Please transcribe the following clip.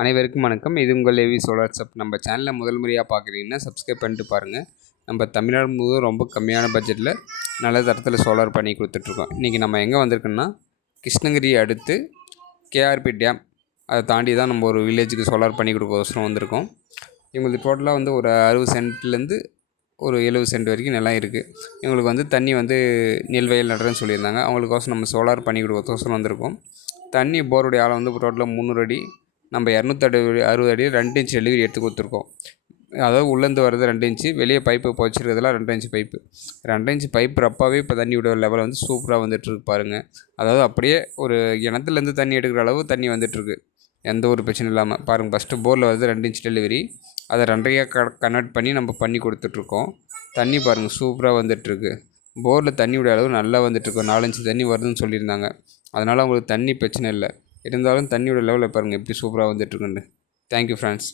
அனைவருக்கும் வணக்கம். இது உங்கள் ஏவி சோலார் சப். நம்ம சேனலில் முதல் முறையாக பார்க்குறீங்கன்னா சப்ஸ்கிரைப் பண்ணிட்டு பாருங்கள். நம்ம தமிழ்நாடு முழுவதும் ரொம்ப கம்மியான பட்ஜெட்டில் நல்ல தரத்தில் சோலார் பண்ணி கொடுத்துட்ருக்கோம். இன்றைக்கி நம்ம எங்கே வந்திருக்கோன்னா, கிருஷ்ணகிரி அடுத்து கேஆர்பி டேம் அதை தாண்டி தான் நம்ம ஒரு வில்லேஜுக்கு சோலார் பண்ணி கொடுக்கோசரம் வந்திருக்கோம். இவங்களுக்கு டோட்டலாக வந்து ஒரு 60 சென்ட்லேருந்து ஒரு 70 சென்ட் வரைக்கும் நிலம் இருக்குது. இவங்களுக்கு வந்து தண்ணி வந்து நெல் வயல் நடுறேன்னு சொல்லியிருந்தாங்க. அவங்களுக்கோசரம் நம்ம சோலார் பண்ணி கொடுக்கோசரம் வந்திருக்கோம். தண்ணி போருடைய ஆழம் வந்து டோட்டலாக 300 அடி. நம்ம 260 அடி 2 இன்ச் டெலிவரி எடுத்து கொடுத்துருக்கோம். அதாவது உள்ளேருந்து வர்றது 2 இன்ச்சு, வெளியே பைப்பு போச்சிருக்கிறதுலாம் 2 இன்ச் பைப்பு. 2 இன்ச் பைப் ரப்பாகவே இப்போ தண்ணியோட லெவல் வந்து சூப்பராக வந்துட்டுருக்கு பாருங்கள். அதாவது அப்படியே ஒரு கிணத்துலேருந்து தண்ணி எடுக்கிற அளவு தண்ணி வந்துட்டுருக்கு, எந்த ஒரு பிரச்சனையும் இல்லாமல் பாருங்கள். ஃபஸ்ட்டு போரில் வருது 2 இன்ச் டெலிவரி, அதை 2.5 கன்வெர்ட் பண்ணி நம்ம பண்ணி கொடுத்துட்ருக்கோம். தண்ணி பாருங்கள் சூப்பராக வந்துட்டுருக்கு. போரில் தண்ணியோட அளவு நல்லா வந்துட்டுருக்கு. 4 இன்ச் தண்ணி வருதுன்னு சொல்லியிருந்தாங்க. அதனால் அவங்களுக்கு தண்ணி பிரச்சனை இல்லை. இருந்தாலும் தண்ணியோட லெவலில் பாருங்கள் எப்படி சூப்பராக வந்துட்டுருக்குன்னு. Thank you friends.